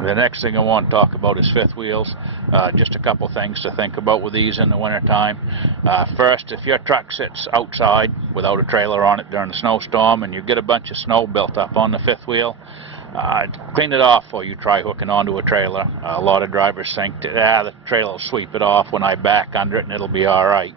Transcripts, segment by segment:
The next thing I want to talk about is fifth wheels. Just a couple things to think about with these in the winter time. First, if your truck sits outside without a trailer on it during a snowstorm and you get a bunch of snow built up on the fifth wheel, clean it off before you try hooking onto a trailer. A lot of drivers think that the trailer will sweep it off when I back under it and it'll be alright.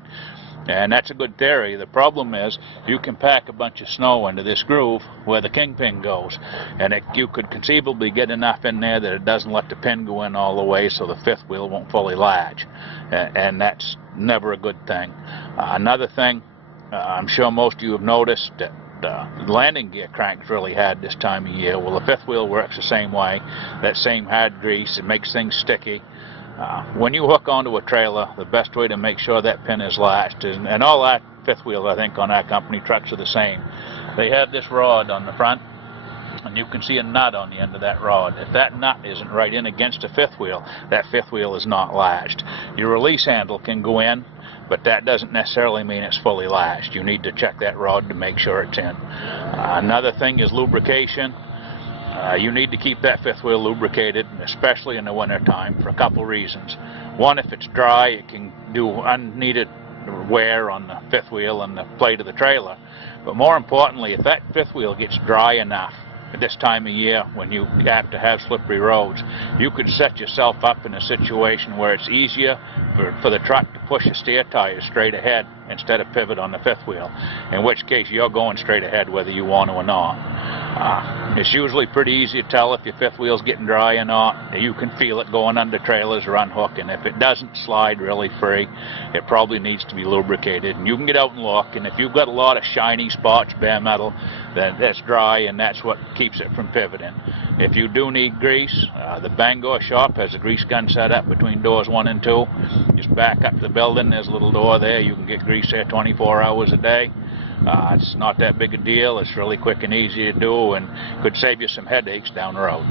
And that's a good theory. The problem is you can pack a bunch of snow into this groove where the kingpin goes, and you could conceivably get enough in there that it doesn't let the pin go in all the way, so the fifth wheel won't fully latch, and that's never a good thing. Another thing, I'm sure most of you have noticed that the landing gear cranks really hard this time of year. Well, the fifth wheel works the same way. That same hard grease, it makes things sticky. When you hook onto a trailer, the best way to make sure that pin is latched, and all our fifth wheels, I think, on our company trucks are the same. They have this rod on the front, and you can see a nut on the end of that rod. If that nut isn't right in against the fifth wheel, that fifth wheel is not latched. Your release handle can go in, but that doesn't necessarily mean it's fully latched. You need to check that rod to make sure it's in. Another thing is lubrication. You need to keep that fifth wheel lubricated, especially in the winter time, for a couple reasons. One, if it's dry, it can do unneeded wear on the fifth wheel and the plate of the trailer. But more importantly, if that fifth wheel gets dry enough at this time of year when you have to have slippery roads, you could set yourself up in a situation where it's easier for the truck to push a steer tire straight ahead instead of pivot on the fifth wheel, in which case you're going straight ahead whether you want to or not. It's usually pretty easy to tell if your fifth wheel's getting dry or not. You can feel it going under trailers or unhooking. If it doesn't slide really free, it probably needs to be lubricated. And you can get out and look, and if you've got a lot of shiny spots, bare metal, then that's dry, and that's what keeps it from pivoting. If you do need grease, the Bangor shop has a grease gun set up between doors 1 and 2. Just back up to the building, there's a little door there. You can get grease there 24 hours a day. It's not that big a deal. It's really quick and easy to do, and could save you some headaches down the road.